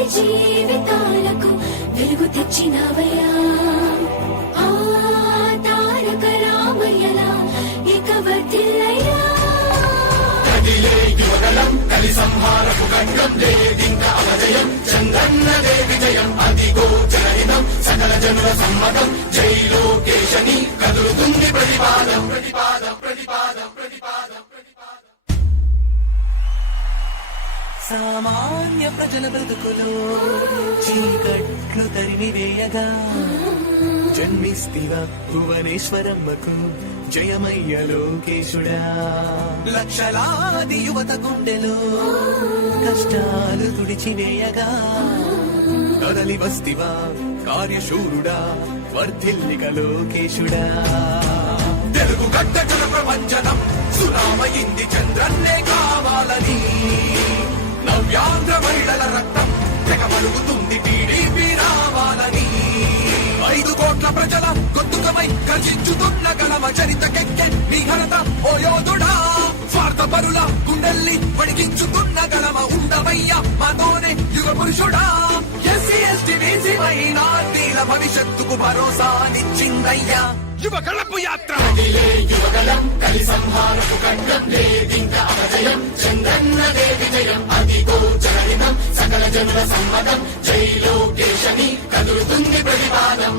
ఆశ జీవితాలకు వెలుగు తెచ్చినవయ్యా ఆ తారక రామయ్యలా ఇక వర్ధిల్లయ్యా కదిలే యువగలం కలి సంహారపు ఖండం లేదింక అపజయం చంద్రన్నదే విజయం అదిగో జనహితం సకల జనుల సమ్మతం జై లోకేశని కదులుతుంది ప్రతిపాదం ప్రతిపాదం ప్రతిపాదం ప్రతిపాదం ప్రతిపాదం సామాన్య ప్రజల బ్రతుకులో చీకట్లు తరిమివేయగా జన్మిస్తివ భువనేశ్వరమ్మకు జయమయ్య లోకేశుడా లక్షలాది యువత గుండెలో కష్టాలు తుడిచివేయగా కదలి వస్తివా కార్యశూరుడా వర్ధిల్లిక లోకేశుడా తెలుగు గడ్డ జన ప్రపంచనం సునామయింది చంద్రన్నే కావాలని నవ్యాంధ్ర మహిళల రక్తం తెగమలుగుతుంది టీడీపీ రావాలని 5 కోట్ల ప్రజల గొంతుకమై గర్జించుతున్న గలమ చరితకెక్కె నీ ఘనత ఓ యోధుడా స్వార్థ పరుల గుండెల్ని వణికించుతున్న గలమ ఉండవయ్య మాతోనే యుగ పురుషుడా ఎస్సీ ఎస్టీ బీసీ మైనార్టీల భవిష్యత్తుకు భరోసానిచ్చిందయ్యా యువగళపు యాత్ర యువగలం కలి సంహారపు ఖండం లేదింక అపజయం చంద్రన్నదే విజయం అదిగో జనహితం సకల జనుల సమ్మతం జై లోకేశని కదులుతుంది ప్రతిపాదం